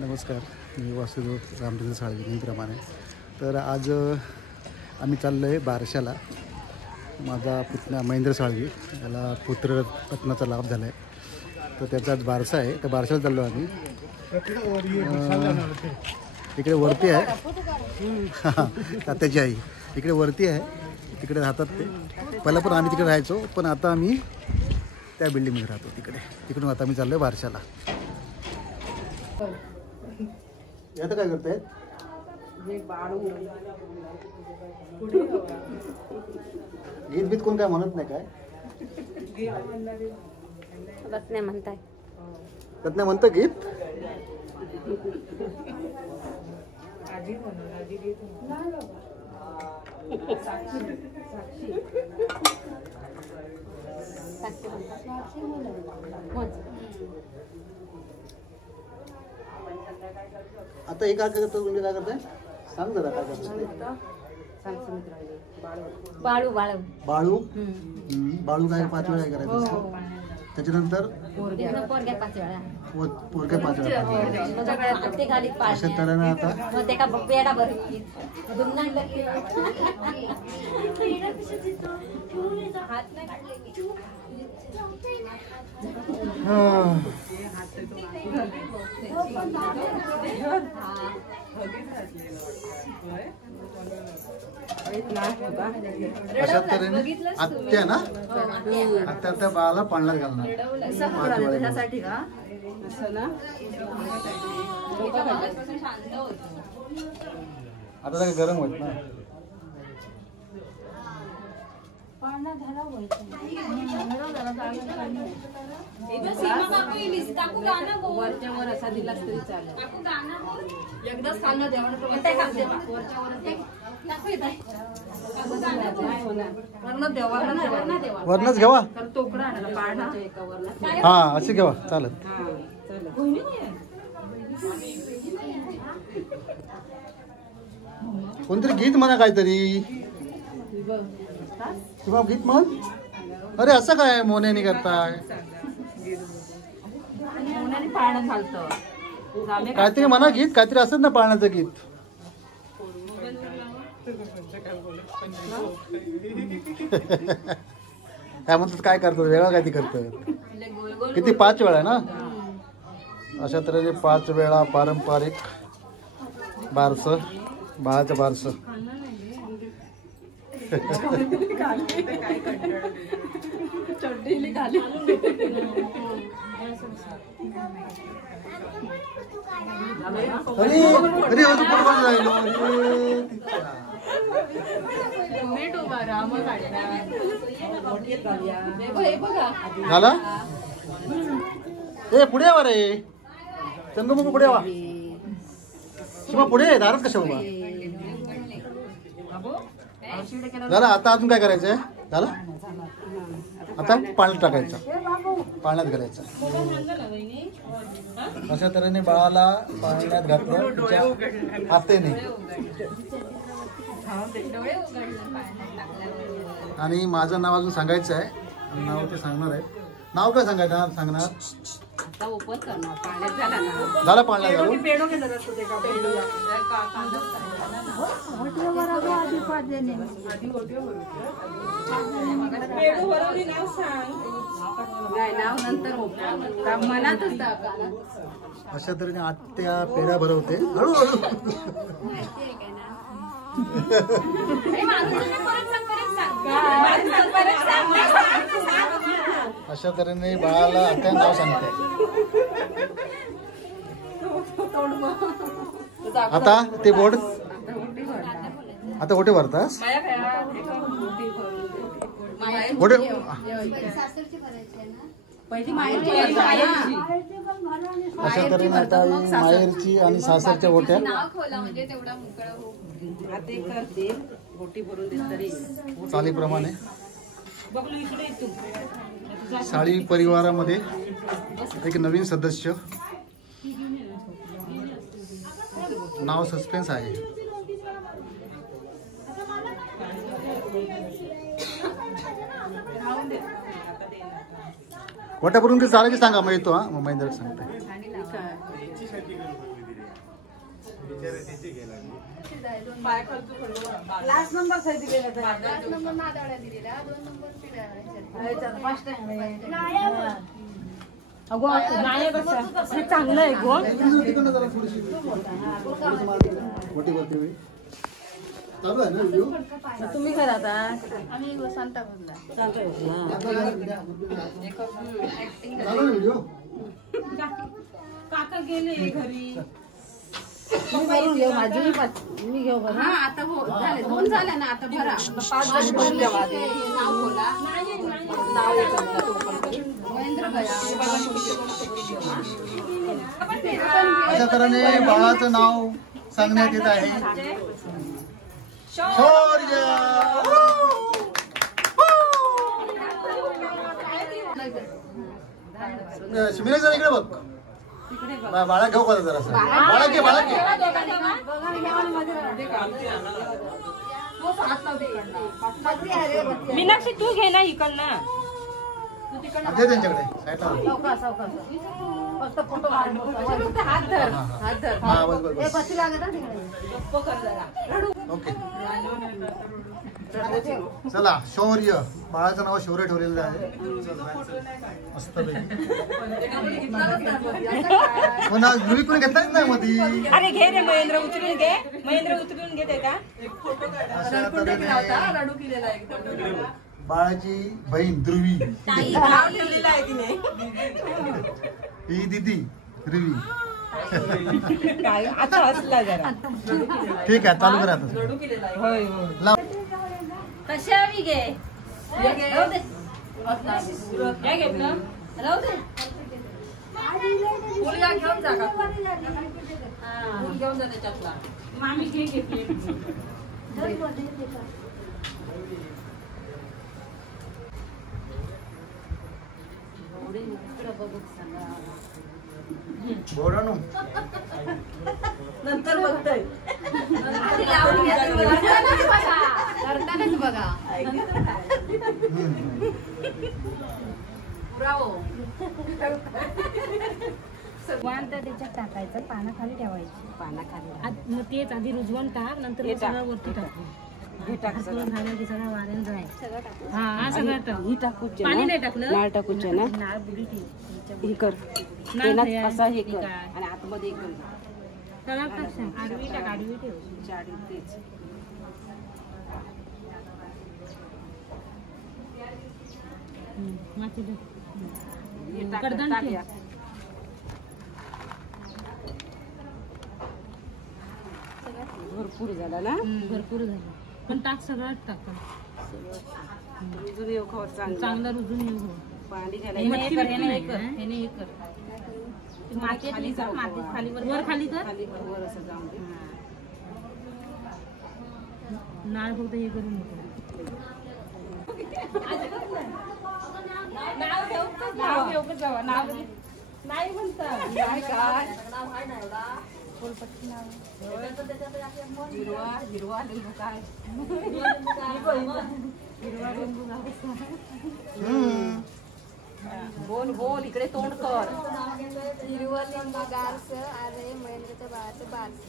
नमस्कार, मी वासुदेव रामचंद्र साळवी नेहमीप्रमाणे. तर आज आम्ही चाललो आहे बारशाला. माझा पुतण्या महेंद्र साळवी याला पुत्ररत्नाचा लाभ झाला आहे, तर त्याचा आज बारसा आहे. तर बारशाला चाललो आम्ही. इकडे वरती आहे तात्याची आई, इकडे वरती आहे, तिकडे राहतात ते. पहिला पण आम्ही तिकडे राहायचो, पण आता आम्ही त्या बिल्डिंगमध्ये राहतो तिकडे. तिकडून आता आम्ही चाललो आहे बारशाला. आता काय करतायत? गीत बीत कोण काय म्हणत नाही काय? रत्ने म्हणताय. रत्ने म्हणतं गीत? आता हे काय करतो म्हणजे काय करताय? सांग जरा काय करतो. बाळू बाळू बाळू. बाळू काय 5 वेळा काय करायचं? त्याच्यानंतर पोरग्या 5 वेळा. पोरग्या 5 वेळा. अशा तऱ्हेने आता अशा तऱ्हेने आत्या ना, आत्या त्या बाळाला पाळण्यात घालणार. आता काय गरम होत ना. वरच्यावर असा दिला तरी चालेल. एकदाच खाल्लं वरणच घेवा. तोकडा हा अशी घेवा चालत. कोणतरी गीत म्हणा काहीतरी. किंवा गीत म्हण. अरे असं काय मोन्याने करताय? काहीतरी म्हणा गीत, काहीतरी असत ना पाळण्याचं गीत. काय म्हणतात, काय करतात? वेळा काय ती करतात? किती 5 वेळा ना. अशा तऱ्हेने 5 वेळा पारंपरिक बारस, बाळाचं बारस. झाला. ए पुढे वा रे चंद्रमुख, पुढे वा. शिवा पुढे, दारात कशा उभा झाला. आता अजून काय करायचंय? झालं. आता पाण्यात टाकायचं, पाण्यात घालायचं. अशा तऱ्हेने बाळाला पाण्यात घातलं तिच्या आत्याने. आणि माझं नाव अजून सांगायचं आहे. नाव ते सांगणार आहे. नाव काय सांगायचं? सांगणार झालं पाण्यात घालून. अशा तऱ्हेने आत्या पेढा भरवते. हळूहळू. अशा तऱ्हेने बाळाला आत्या नाव सांगते. आता ते बोर्ड आता कुठे भरतास? कुठे? अशा तऱ्हेने आता माहेरची आणि सासरच्या ओट्या चालीप्रमाणे साळी परिवारामध्ये एक नवीन सदस्य. नाव सस्पेन्स आहे. वाट्यापर्यंत चालायची सांगा, मग येतो. हा मग महेंद्र सांगते. पाय खालचं खंडोबा. लास्ट नंबर सही दिलेला तर. लास्ट नंबर नादवड्या दिलेला, 2 नंबर तिला ह्याच्यात. फर्स्ट टाइम अगो नायक हे चांगलं आहे गो. मोठी बोलते मी. चालू आहे ना व्हिडिओ? तुम्ही करा आता. आम्ही सांताक्रूजला. चालतंय. चालू आहे व्हिडिओ? काका गेले घरी. मी भरून घेऊ माझी मी घेऊ बरं. हा आता हो झाले, 2 झाले ना आता भरा. 5 जण भरून ठेवा ते. नाव बोला. नाव येतं तो पण तरी. महेंद्र गया. अशा तऱ्हेने बाळाचं नाव सांगण्यात येत आहे. शौर्य. शिमिरा जरा इकडे बघ. बाळा घेऊ का जरा? बाळा घे, बाळा घे. मीनाक्षी तू घे ना इकडनं. दे त्यांच्याकडे साईडला. फक्त फोटो काढून हात धर, हात धर. हा बस बस हे बस. बसी लागत ना तिकडे. गप्प कर जरा. ओके चला. शौर्य बाळाचं नाव शौर्य ठेवलेलं आहे. मस्त हो ना. जुळी कोणी घेतलाच नाही मध्ये. अरे घे रे महेंद्र उचलून घे. महेंद्र उचलून घेते का? अशा तऱ्हेने रडू केलेला एकदम. बाळाची बहीण ध्रुवी, नाव लिहिलेलं आहे तिने. ही दिदी ध्रुवी. काय आता हसला जरा. ठीक आहे चालू करा आता. रडू केलेला आहे. होय होय. लाव. कशावी घे. राहू दे. काय घेतलं? राहू दे. मुलगा घेऊन जा का? फुल घेऊन जा त्याच्यातला. मामी घे घे प्लेट. बोरानू नंतर बघतोय. आधी लावून घ्या तुम्ही. करतानाच बघा. करतानाच बघा. पुरावो. वाण तर त्याच्यात टाकायचं. पानाखाली ठेवायची. पानाखाली मग तेच आधी रुजवून टाक. नंतर मग सगळं वरती टाक. हे टाकलं झालं की सगळं वाऱ्यानं जाय. हा हा सगळं टाक. ही टाकूच पाणी नाही टाकलं. नाळ टाकूच ना. नाळ बुडी हे कर. असा हे कर आणि आतमध्ये कर. सगळं टाक. आडवी टाक. आडवी ठेव. आडवी तेच. माती दे. कडदान ठेव. भरपूर झाला ना. भरपूर झाला. पण टाक सगळं टाक. रुजून येऊ खवर चांगला रुजून येऊ. पाणी घालायचं. माती खाली जा. माती खाली वर खाली कर. खाली वर असं जाऊन दे. नाळ फक्त हे करून नको. नाव घेऊ का जावा. नाव नाही म्हणतात. काय काय हिरवा हिरवा लिंबू काय. बोल बोल इकडे तोंड कर. हिरवं लिंबू गारस अरे महेंद्रच्या बाळाचं बारस.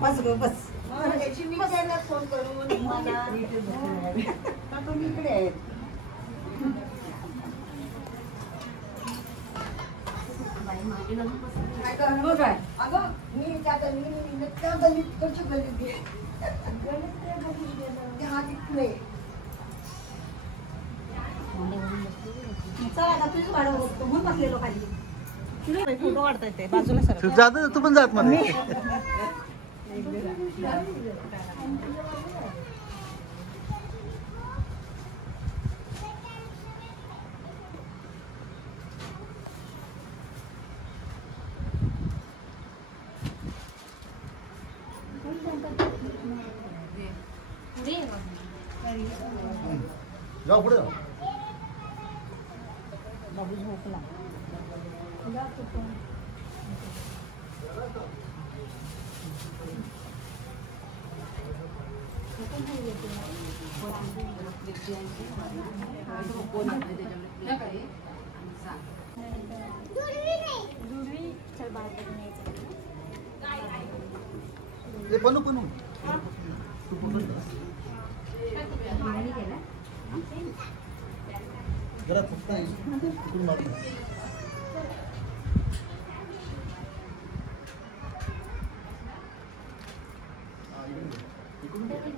बस ग बस. फोन करून मला इकडे आहेत. काय अगं मी त्या गल्लीत कशी गल्लीत गेले हा तिकडे चला तुझं भाडं बघतो म्हणून बसलेलो खाली. फोटो काढता येते बाजूला सर. जात तू पण जात मध्ये. जाऊ पुढे जाऊ. बाबू झोपला. ते बनू बनू जरा फक्त इकडून मारून घ्या. इकडून घे.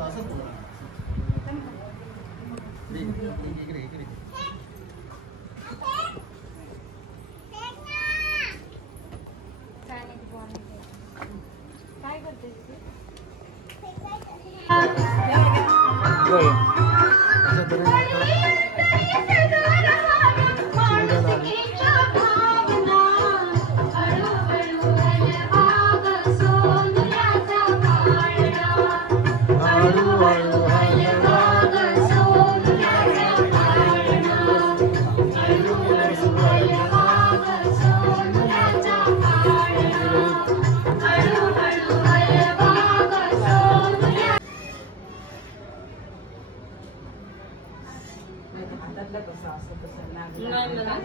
असं बोला. इकडे इकडे काय करते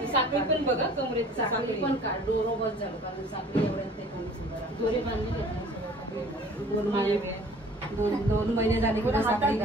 साखळी पण बघा कमरेत साखळी पण काढ डोरोबर झालं कारण साखळी एवढ्यात ते दोरे बांधले दोन महिने झाले की साखळी